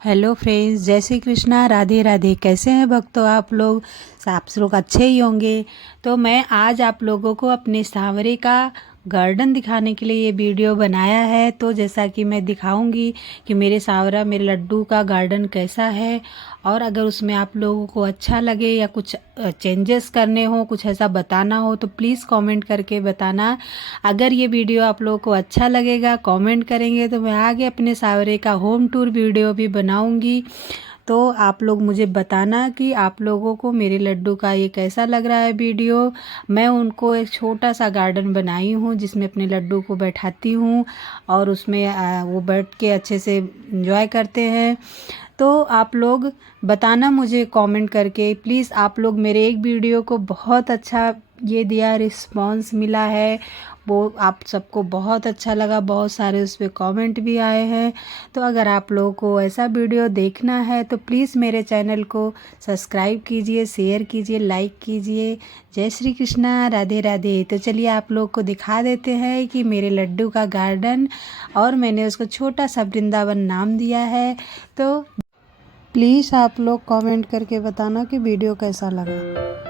Hello friends, जय श्री कृष्णा, राधे राधे। कैसे हैं भक्तों आप लोग? आप लोग अच्छे ही होंगे। तो मैं आज आप लोगों को अपने सांवरे का गार्डन दिखाने के लिए ये वीडियो बनाया है। तो जैसा कि मैं दिखाऊंगी कि मेरे लड्डू का गार्डन कैसा है, और अगर उसमें आप लोगों को अच्छा लगे या कुछ चेंजेस करने हो, कुछ ऐसा बताना हो तो प्लीज़ कमेंट करके बताना। अगर ये वीडियो आप लोगों को अच्छा लगेगा, कमेंट करेंगे, तो मैं आगे अपने सांवरे का होम टूर वीडियो भी बनाऊंगी। तो आप लोग मुझे बताना कि आप लोगों को मेरे लड्डू का ये कैसा लग रहा है वीडियो। मैं उनको एक छोटा सा गार्डन बनाई हूँ जिसमें अपने लड्डू को बैठाती हूँ, और उसमें वो बैठ के अच्छे से एंजॉय करते हैं। तो आप लोग बताना मुझे कमेंट करके प्लीज़। आप लोग मेरे एक वीडियो को बहुत अच्छा ये दिया, रिस्पांस मिला है, वो आप सबको बहुत अच्छा लगा, बहुत सारे उस पर कॉमेंट भी आए हैं। तो अगर आप लोगों को ऐसा वीडियो देखना है तो प्लीज़ मेरे चैनल को सब्सक्राइब कीजिए, शेयर कीजिए, लाइक कीजिए। जय श्री कृष्णा, राधे राधे। तो चलिए आप लोग को दिखा देते हैं कि मेरे लड्डू का गार्डन, और मैंने उसको छोटा सा वृंदावन नाम दिया है। तो प्लीज़ आप लोग कमेंट करके बताना कि वीडियो कैसा लगा।